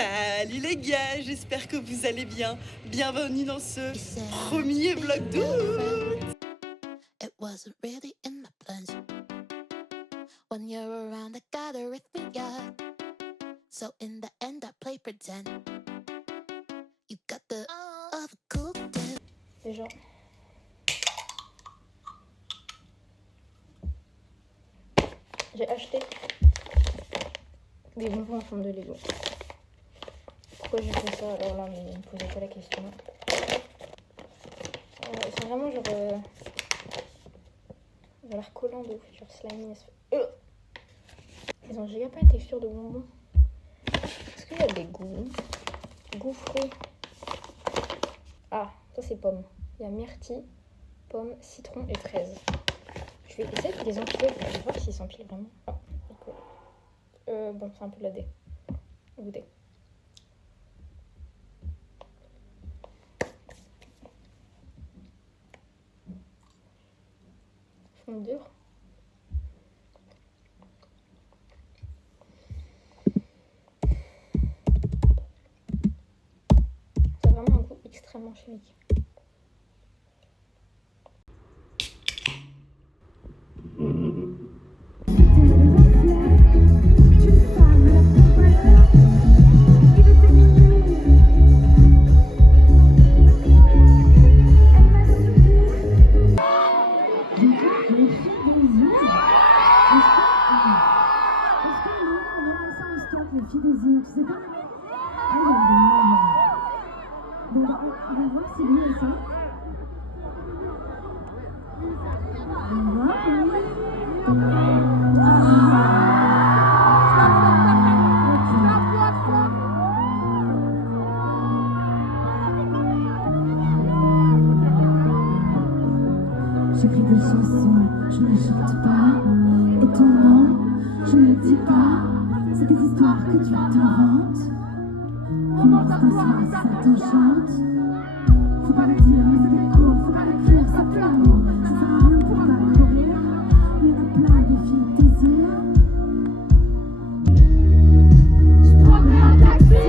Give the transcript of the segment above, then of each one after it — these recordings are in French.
Salut les gars, j'espère que vous allez bien. Bienvenue dans ce premier vlog d'août. It wasn't really in my plans. When you're around, I gotta rip me up. So in the end, I play pretend. You got the of a cool dance. Déjà. J'ai acheté des bonbons en forme de Lego. Pourquoi j'ai fait ça? Alors là, mais ne me posez pas la question. C'est vraiment genre... Ils ont l'air collants de ouf, genre slimy. Ils ont giga pas une texture de bonbons. Est-ce qu'il y a des goûts? Goût fruits. Ah, ça c'est pomme. Il y a myrtille, pomme, citron et fraise. Je vais essayer de les empiler, je vais voir s'ils s'empilent vraiment. Ah, bon, c'est un peu de la dé. Goûtez. Ils sont durs. C'est vraiment un goût extrêmement chimique. J'écris des chansons, je ne chante pas. Et ton nom, je ne le dis pas. C'est des histoires que tu t'inventes. Romance d'un soir, ça t'enchante. Faut pas le dire, mais c'est des cours. Faut pas l'écrire, ça pue l'amour. Ça sert à rien pour pas courir. Il y en a plein de filles que désirent. Je prendrai un taxi.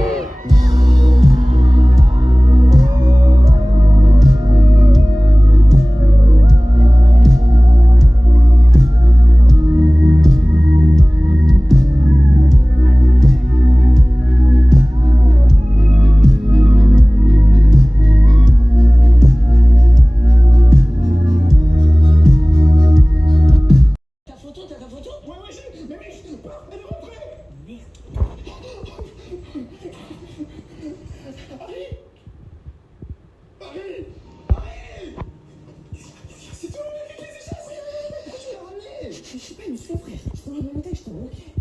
Je suis pas une sous, frère. Je t'en ai monté, je t'en manquais.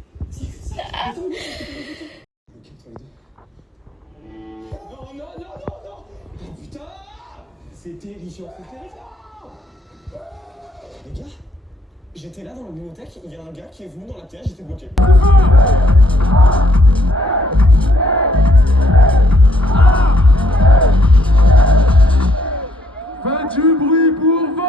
Attends, ok, toi les deux. Non, non, non, non, non. Oh putain. C'est terrifiant, c'est terrifiant. Les gars, j'étais là dans la bibliothèque, il y a un gars qui est venu dans la pièce, j'étais bloqué. Faites du bruit pour voir.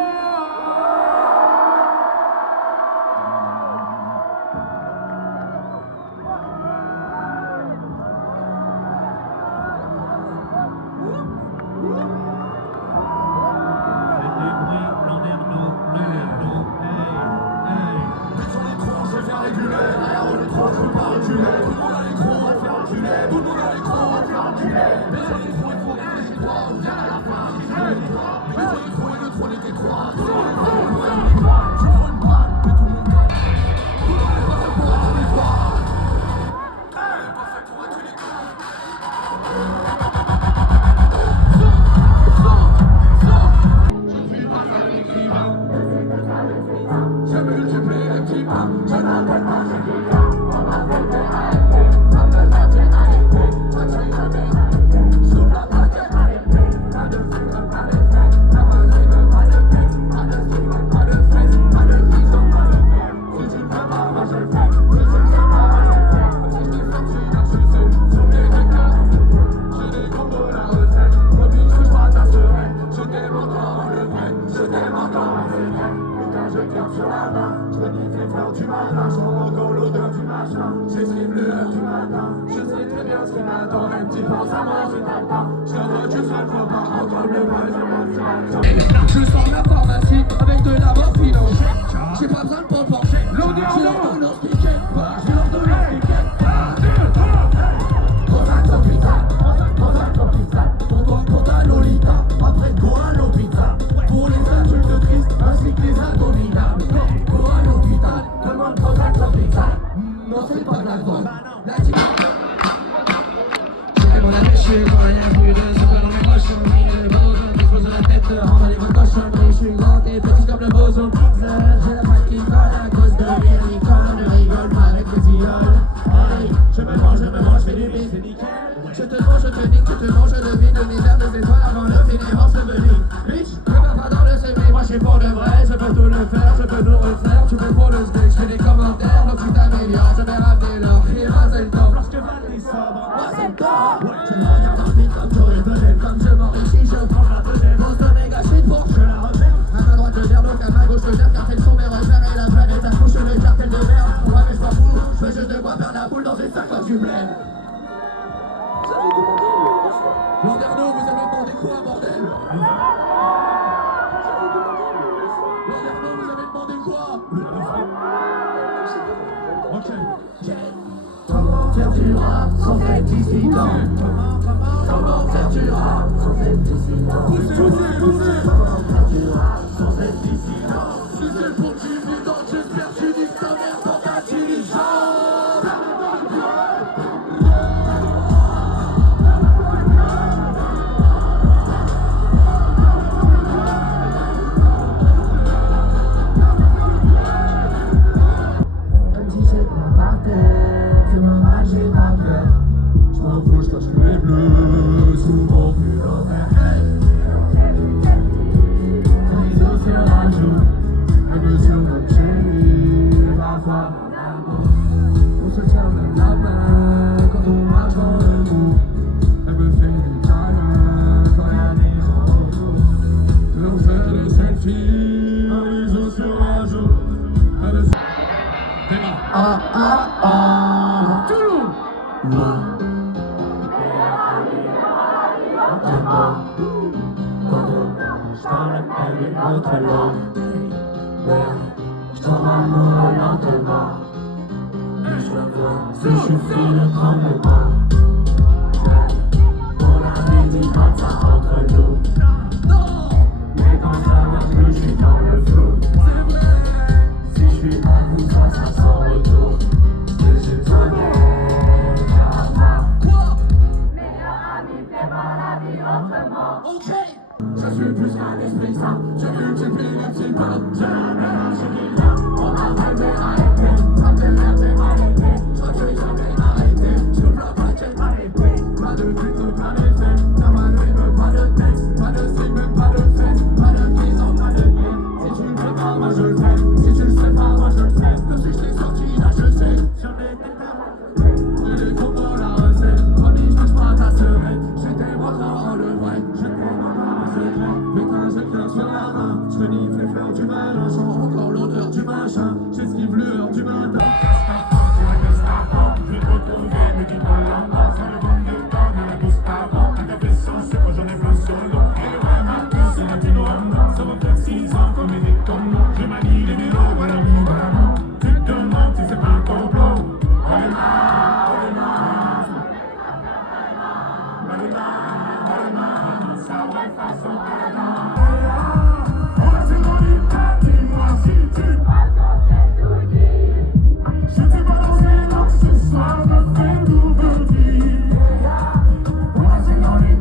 m'attends, même tu penses à moi, je t'attends. Je vois, tu seras trop pas encore le bras, je sors de la pharmacie avec de la morphine. J'ai pas besoin de pompon. J'ai l'ordonnance qui quitte pas. J'ai l'ordonnance qui quitte pas. Prozac au pizza. Prozac au pizza. Pour toi, pour ta Lolita. Après go à l'hôpital. Pour les adultes tristes ainsi que les abominables. Go à l'hôpital. Demande Prozac au pizza. Non, c'est pas de la drogue. La tic. J'étais mon ami, je suis quand il y a plus de super dans mes cochons. Les bosons qui se posent la tête, emballez votre cochonnerie. Je suis grand et petit comme le boson. J'ai la patte qui colle à cause de Méricole. Ne rigole pas avec les illolles. Hey, je me mange, fais du bis, c'est nickel. Je te mange, je te nique, tu te manges le vide, l'univers des étoiles avant le finiment chevelu. Bitch, je pars pas dans le série, moi je suis pour de vrai. Je peux tout le faire, je peux tout refaire. Tu veux pour le steak, je fais des commentaires, donc tu t'améliores. Je vais ramener l'or, Rira c'est le top. Lorsque Valérie sobre, moi c'est le top. Je me regarde dans le vide comme j'aurais peut-être. Comme je m'enrichis, je prends la deuxième. Pose de méga, je suis pour, je la remets. À ma droite le verre, donc à ma gauche le verre. Car elles sont mes repères et la planète accouche le cartel de merde. Ouais mais je m'en fous, je veux juste de quoi faire la boule dans une sac quand tu blêmes. Vous avez demandé le refrain. Landerneau, vous avez demandé quoi, bordel? Vous avez demandé le refrain. Landerneau, vous avez demandé quoi? Le refrain. Ok. Comment faire du rap sans être dissident? Comment faire du rap sans être dissident? Poussez. Comment faire du rap sans être dissident? Si c'est pour du vivant, j'espère que tu dis ta mère dans ta diligence. Même si c'est pas par terre, fais-moi j'ai pas peur. Je m'en fous, je cache les bleus sous mon pull-over. Les eaux se rajoutent. Un mesure mon chéri, va voir mon amour. On se tient même la main quand on marche dans le bout. Elle me fait des câlins quand y a des gens autour. Et on fait des selfies, les os sur la joue. Elle me fait... Démarre. Tout le monde. Notre langue, je tombe amoureux lentement. Je veux, si je suis le tremblement. On avait dit quand ça entre nous. Mais quand ça marche plus, je suis dans le flou. Si je suis à bout, ça sans retour. Que je connais, car meilleur ami, fais-moi la vie autrement. Je suis plus qu'un esprit sain, je multiplie les petits pas. Je l'appelle Chimilla, on a rêvé à l'épée. Ça me fait merde, j'ai mal été. Je crois que j'ai jamais arrêté. Je la paquette à l'épée. Pas de but, aucun effet. T'as mal au rythme, pas de texte. Pas de signe, même pas de fête. Pas de prison, pas de pied. Si tu le veux pas, moi je le fais. Si tu le sais pas, moi je le sais. Comme si je t'ai sorti, là je sais. J'en ai des j'ai des comptes dans la recette. Promis, je touche pas à ta semaine. J'étais broquant en le vrai. J'étais dans secret. Mais quand j'éclaire sur la main, je renifle les fleurs du malin. J'en encore l'odeur du machin. J'esquive l'heure du matin. Je vais te retrouver, me dis pas l'endroit. C'est le bon de temps de la Gustavo. T'as fait ça, c'est quoi, j'en ai plein solo. Et le rêve à tous, c'est latino random. Ça va faire 6 ans comme les étoiles. Je manie les mélos, voilà oui, voilà non. Tu te demandes si c'est pas un complot. Ça va de façon on va se demander, dis-moi si tu je t'ai balancé donc ce soir me fait double vie. On va se demander,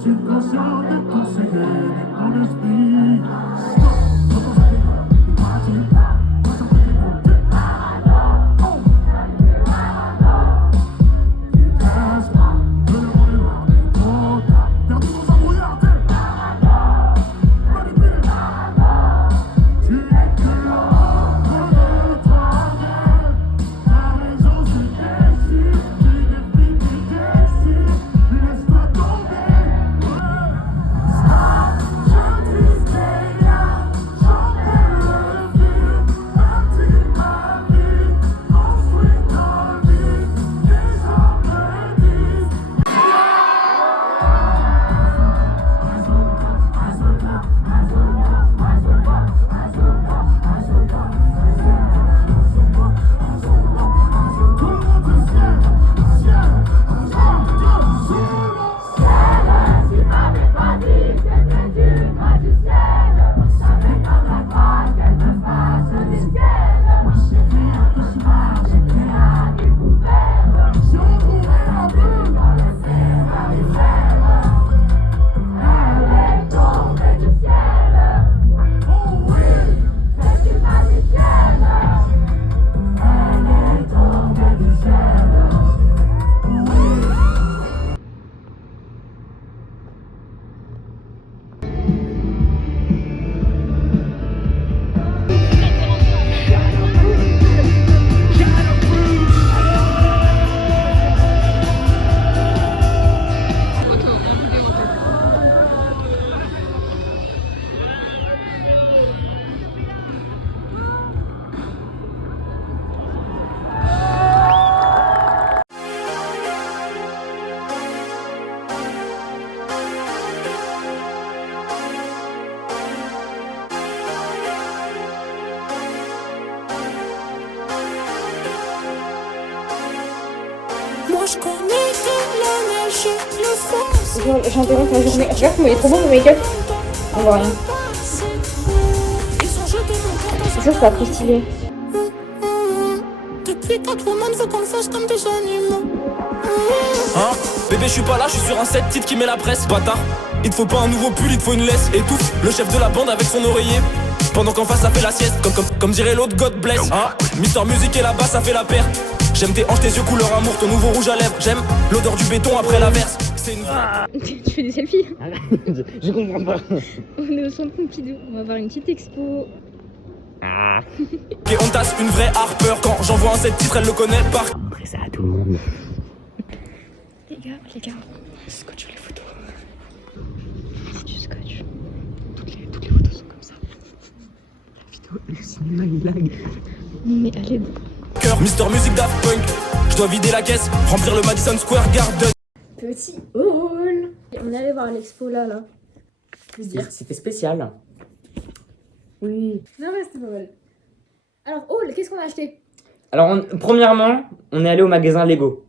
suis conscient de conseiller mon esprit. Moi je connais que la neige, le fond. J'interromps ta journée. Regarde comment il est trop beau mon make-up. On voit rien. C'est sûr que c'est pas trop stylé. Depuis quand tout le monde veut qu'on le fasse comme des animaux. Hein? Bébé, je suis pas là, je suis sur un set titre qui met la presse. Bâtard, il te faut pas un nouveau pull, il te faut une laisse. Étouffe le chef de la bande avec son oreiller. Pendant qu'en face ça fait la sieste, comme dirait l'autre, God bless. Hein? Mister Music et là-bas ça fait la paire. J'aime tes hanches, tes yeux couleur amour, ton nouveau rouge à lèvres. J'aime l'odeur du béton après l'averse. C'est une Tu fais des selfies? Je comprends pas. On est au centre Pompidou. On va avoir une petite expo. Et on tasse une vraie harpeur. Quand j'envoie un set titre, elle le connaît par. Après ça à tout le monde. Les gars. Scotch les photos. C'est du scotch. Toutes les photos sont comme ça. La vidéo, le cinéma, il lag. Mais allez. Cœur, Mister Music Daft Punk. Je dois vider la caisse, remplir le Madison Square Garden. Petit haul. On est allé voir l'expo là. Faut se dire. C'était spécial. Oui. Non mais c'était pas mal. Alors haul, qu'est-ce qu'on a acheté? Alors, premièrement, on est allé au magasin Lego.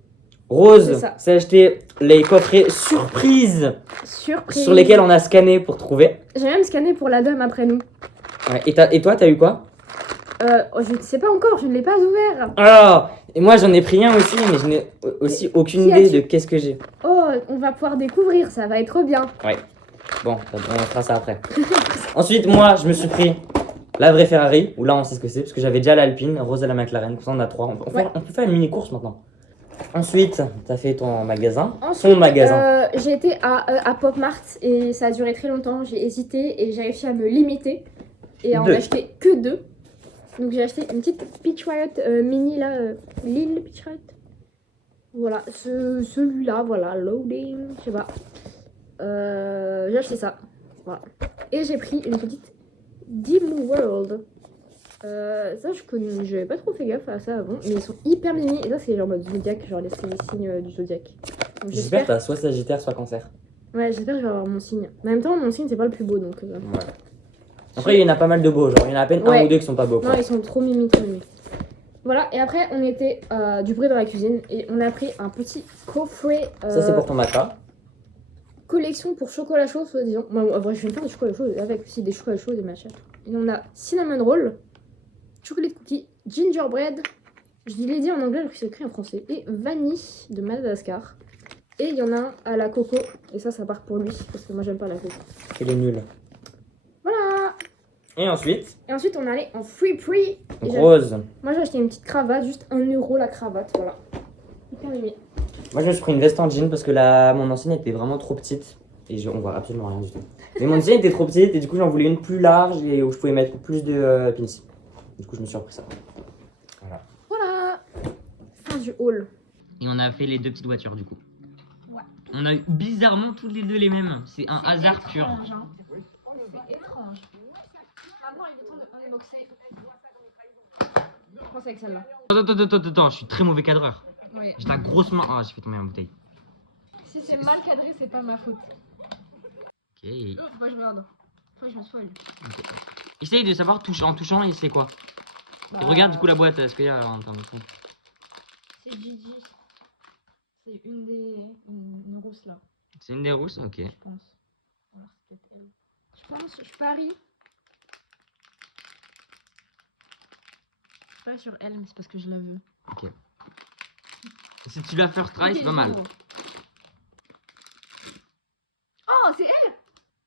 Rose C'est ça. s'est acheté les coffrets surprises Surprise. sur lesquels on a scanné pour trouver. J'ai même scanné pour la dame après nous. Ouais, et toi, t'as eu quoi? Je ne sais pas encore, je ne l'ai pas ouvert. Alors, et moi j'en ai pris un aussi, mais je n'ai aussi aucune qui idée as-tu de qu'est-ce que j'ai. Oh, on va pouvoir découvrir, ça va être bien. Ouais. Bon, on fera ça après. Ensuite, moi, je me suis pris la vraie Ferrari, où là on sait ce que c'est, parce que j'avais déjà l'Alpine, Rose et la McLaren, comme ça on a 3. On peut faire une mini course maintenant. Ensuite, t'as fait ton magasin, Ensuite, son magasin. j'ai été à Pop Mart et ça a duré très longtemps. J'ai hésité et j'ai réussi à me limiter et à en Deux. acheter que 2. Donc j'ai acheté une petite Peach Riot mini là, Lille Peach Riot. Voilà, celui-là, voilà, loading, je sais pas. J'ai acheté ça. Voilà. Et j'ai pris une petite Dim World. Ça, j'avais pas trop fait gaffe à ça avant, mais ils sont hyper mimi. Et ça, c'est genre mode zodiac, genre les signes du zodiac. Donc, J'espère que t'as soit Sagittaire, soit Cancer. Ouais, j'espère que je vais avoir mon signe. Mais en même temps, mon signe, c'est pas le plus beau donc. Ouais. Après, il y en a pas mal de beaux, genre il y en a à peine Ouais. un ou deux qui sont pas beaux. Non, Quoi. ils sont trop mimi, trop mimi. Voilà, et après, on était du bruit dans la cuisine et on a pris un petit coffret. Ça, c'est pour ton matcha. Collection pour chocolat chaud, soi-disant. Moi, en vrai, je vais me faire des chocolats chauds avec aussi des chocolats chauds, des machins. Et on a cinnamon roll, chocolate cookie, gingerbread, je l'ai dit en anglais alors que c'est écrit en français, et vanille de Madagascar. Et il y en a un à la coco. Et ça part pour lui. Parce que moi, j'aime pas la coco. Il est nul. Voilà. Et ensuite, on est allé en free prix. rose. Moi, j'ai acheté une petite cravate. Juste 1 € la cravate. Voilà. Hyper mimi. Moi, je me suis pris une veste en jean parce que mon ancienne était vraiment trop petite. Et on voit absolument rien du tout. Mais mon ancienne était trop petite et du coup, j'en voulais une plus large et où je pouvais mettre plus de pins. Du coup, je me suis repris ça. Voilà. Voilà. Fin du haul. Et on a fait les 2 petites voitures du coup. Ouais. On a eu bizarrement toutes les 2 les mêmes. C'est un hasard pur. C'est étrange. Maintenant, il est temps de unboxer. Je pense avec celle-là. Attends, je suis très mauvais cadreur. Oui. J'ai la grosse main. Ah, j'ai fait tomber ma bouteille. Si c'est mal cadré, c'est pas ma faute. Ok. Oh, faut pas que je regarde. Faut que je me spoil. Okay. Essaye de savoir en touchant et c'est quoi. Bah, Et regarde du coup la boîte, est-ce qu'il y a un truc. C'est Gigi. C'est une rousse là, C'est une des rousses. Ok. je pense. Alors c'est peut-être elle. Je parie. Je parie sur elle, mais c'est parce que je la veux. Ok. Si tu la first try, c'est pas mal. Oh, c'est elle!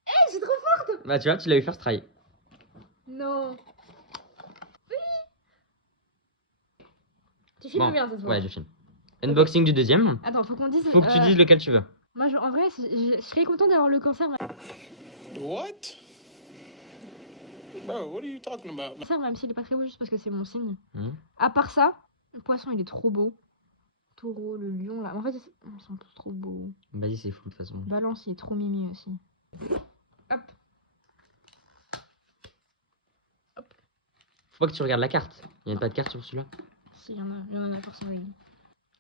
Eh, j'ai trop forte! Bah tu vois, tu l'as eu first try. Non. Oui. Tu filmes Bon, bien cette fois. ouais, je filme. Unboxing du deuxième. Attends, faut qu'on dise. Faut que tu dises lequel tu veux. Moi, en vrai, je serais content d'avoir le cancer. What? Bro, what are you talking about? Cancer, même s'il est pas très beau, juste parce que c'est mon signe. Hmm. À part ça, le poisson, il est trop beau. Taureau, le lion, là. En fait, ils sont tous trop beaux. Vas-y, c'est fou de toute façon. Balance, il est trop mimi aussi. Hop. Faut pas que tu regardes la carte. Il y a pas de carte sur celui-là. Si, il y en a forcément une.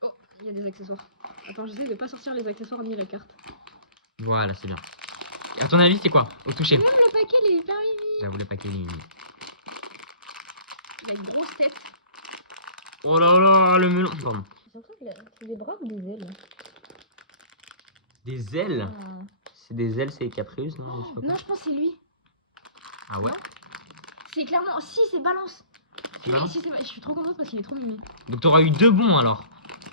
Oh, il y a des accessoires. Attends, j'essaie de pas sortir les accessoires ni la carte. Voilà, c'est bien. Et à ton avis, c'est quoi au toucher? Même le paquet, il est hyper mimi. J'avoue, le paquet, il est mignon. Il a une grosse tête. Oh là là, le melon. Pardon. J'ai l'impression qu'il a des bras ou des ailes. Des ailes. Ah. C'est des ailes, c'est Caprius, non? Je sais pas quoi. Non, je pense que c'est lui. Ah ouais? C'est clairement. Si, c'est Balance. C'est Balance. Si, je suis trop contente parce qu'il est trop mimi. Donc t'auras eu 2 bons alors.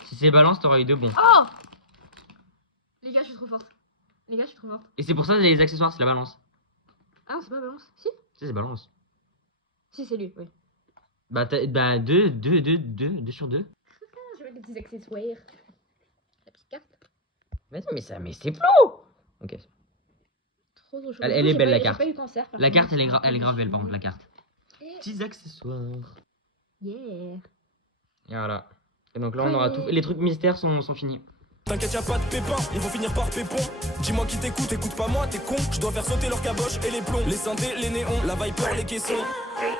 Si c'est Balance, t'auras eu 2 bons. Oh! Les gars, je suis trop forte. Et c'est pour ça que les accessoires, c'est la Balance. Ah non, c'est pas Balance. Si? Si, c'est Balance. Si, c'est lui, oui. Bah, 2 sur 2. Je vais mettre des petits accessoires. La petite carte. Mais c'est flou. Ok. Trop chaud. Elle est belle, la carte. J'ai pas eu cancer. par La contre. carte, elle est grave belle par contre, la carte. Et- Petits accessoires. Yeah. Et voilà. Et donc là, on aura tout. Les trucs mystères sont finis. T'inquiète, y'a pas de pépin, ils vont finir par pépon. Dis-moi qui t'écoute, écoute pas moi, t'es con. Je dois faire sauter leur caboche et les plombs. Les synthés, les néons, la Viper, les caissons.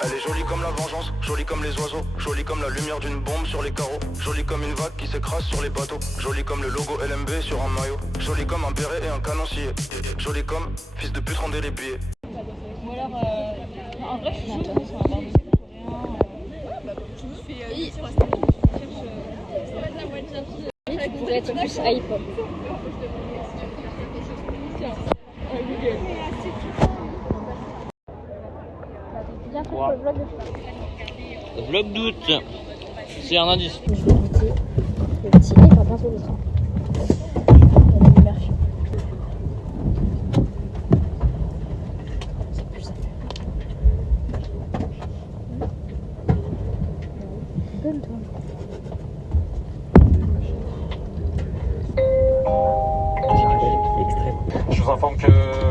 Elle est jolie comme la vengeance, jolie comme les oiseaux, jolie comme la lumière d'une bombe sur les carreaux, jolie comme une vague qui s'écrase sur les bateaux, jolie comme le logo LMB sur un maillot, jolie comme un béret et un canoncier, jolie comme fils de pute rendez les billets. Ou alors, en vrai, je suis sûre qu'on va avoir des Vous devez être plus hype. Le vlog d'août. C'est un indice. Je vais goûter le petit et pas bientôt le temps. C'est plus ça. Donne-toi. Je vous informe que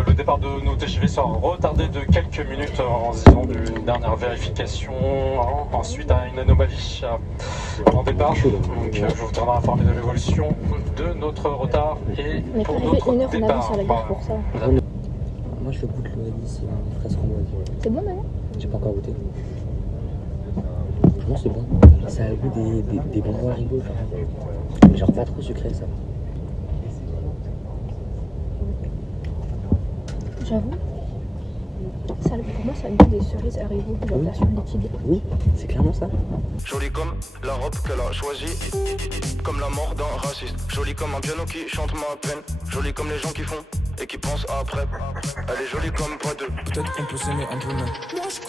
le départ de nos TGV sera retardé de quelques minutes en raison d'une dernière vérification, ensuite à une anomalie en départ. Donc je vous tiendrai informé de l'évolution de notre retard et On est pour pas arrivé notre 1 heure en départ. avance à la gare pour ça. Moi, je goûte le radis, c'est fraise framboise. C'est bon, maman? J'ai pas encore goûté. Franchement, c'est bon. Ça a le goût des bonbons Haribo, genre. Mais genre pas trop sucré, ça. J'avoue. Ça, pour moi, ça a le goût des cerises Haribo, genre version liquide. Oui, c'est clairement ça. Jolie comme la robe qu'elle a choisie, comme la mort d'un raciste, jolie comme un piano qui chante ma peine, jolie comme les gens qui font et qui pensent après. Elle est jolie comme pas deux. Peut-être qu'on peut s'aimer un peu même. Moi je